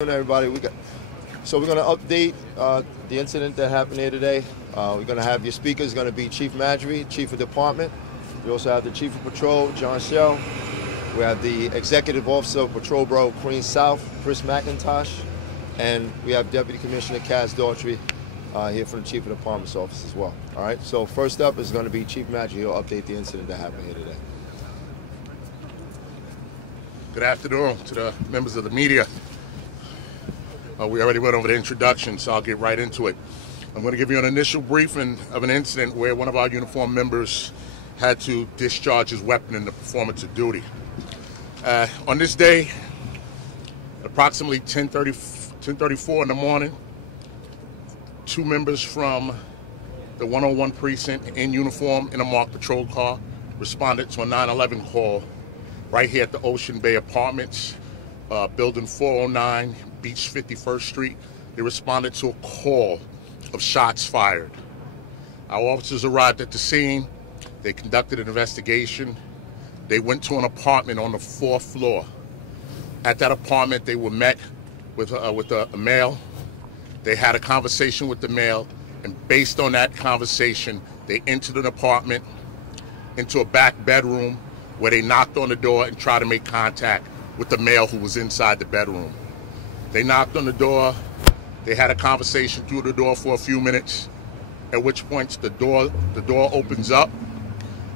Everybody, we're going to update the incident that happened here today. We're going to have your speakers going to be Chief Madry, Chief of Department. We also have the Chief of Patrol, John Shell. We have the Executive Officer of Patrol Bureau Queens South, Chris McIntosh, and we have Deputy Commissioner Kaz Daughtry here from the Chief of Department's office as well. All right. So first up is going to be Chief Madry. He'll update the incident that happened here today. Good afternoon to the members of the media. We already went over the introduction, so I'll get right into it. I'm going to give you an initial briefing of an incident where one of our uniformed members had to discharge his weapon in the performance of duty. On this day, approximately 10:34 in the morning, two members from the 101 precinct in uniform in a marked patrol car responded to a 911 call right here at the Ocean Bay Apartments, building 409, Beach 51st Street. They responded to a call of shots fired. Our officers arrived at the scene. They conducted an investigation. They went to an apartment on the 4th floor. At that apartment, they were met with a male. They had a conversation with the male, and based on that conversation, they entered an apartment into a back bedroom where they knocked on the door and tried to make contact with the male who was inside the bedroom. They knocked on the door. They had a conversation through the door for a few minutes, at which point the door opens up.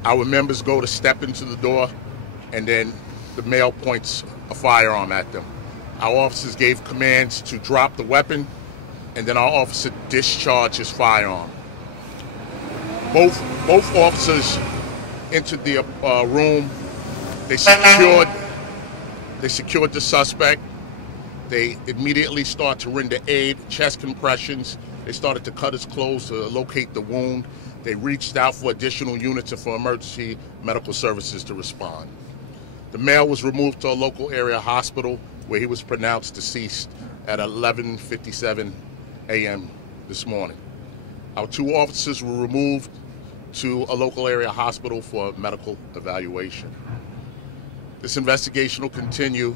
Our members go to step into the door, and then the male points a firearm at them. Our officers gave commands to drop the weapon, and then our officer discharged his firearm. Both officers entered the room. They secured the suspect. They immediately start to render aid, chest compressions. They started to cut his clothes to locate the wound. They reached out for additional units and for emergency medical services to respond. The male was removed to a local area hospital where he was pronounced deceased at 11:57 a.m. this morning. Our two officers were removed to a local area hospital for medical evaluation. This investigation will continue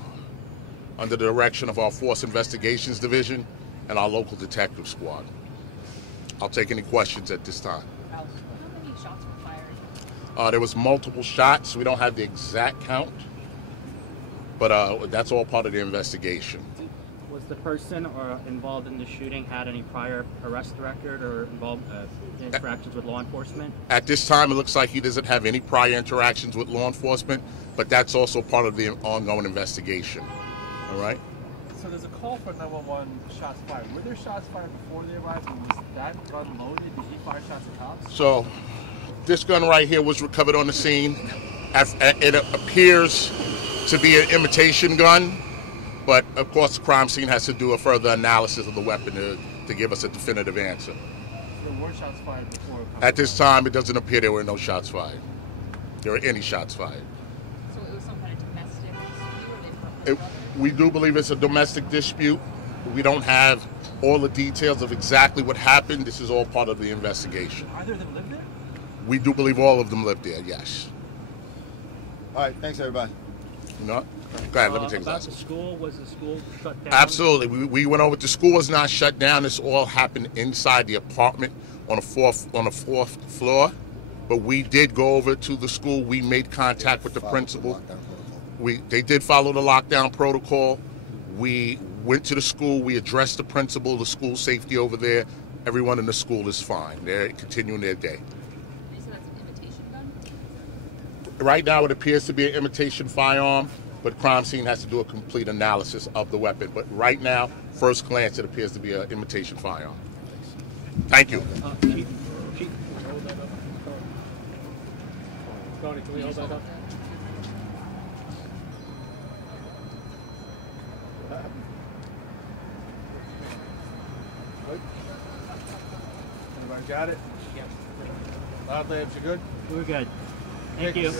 under the direction of our Force Investigations Division and our local detective squad. I'll take any questions at this time. How many shots were fired? There was multiple shots. We don't have the exact count, but that's all part of the investigation. Was the person involved in the shooting had any prior arrest record or involved interactions with law enforcement? At this time, it looks like he doesn't have any prior interactions with law enforcement, but that's also part of the ongoing investigation. All right? So there's a call for 911 shots fired. Were there shots fired before they arrived? And was that gun loaded? Did he fire shots at cops? So this gun right here was recovered on the scene. It appears to be an imitation gun, but of course the crime scene has to do a further analysis of the weapon to give us a definitive answer. So there were shots fired before? At this time, it doesn't appear there were no shots fired. There were any shots fired. So it was some kind of domestic dispute? We do believe it's a domestic dispute. We don't have all the details of exactly what happened. This is all part of the investigation. Either of them live there? We do believe all of them lived there, yes. All right. Thanks, everybody. You know? Go ahead, let me take About this. the school, was the school shut down? Absolutely. We went over. The school was not shut down. This all happened inside the apartment on the fourth floor. But we did go over to the school. We made contact with the principal. They did follow the lockdown protocol. We went to the school. We addressed the principal, the school safety over there. Everyone in the school is fine. They're continuing their day. You said that's an imitation gun? Right now, it appears to be an imitation firearm, but crime scene has to do a complete analysis of the weapon. But right now, first glance, it appears to be an imitation firearm. Thank you. Chief, hold that up. Tony, can we hold that up? Everybody got it? Yes. Loud labs, you good? We're good. Thank you.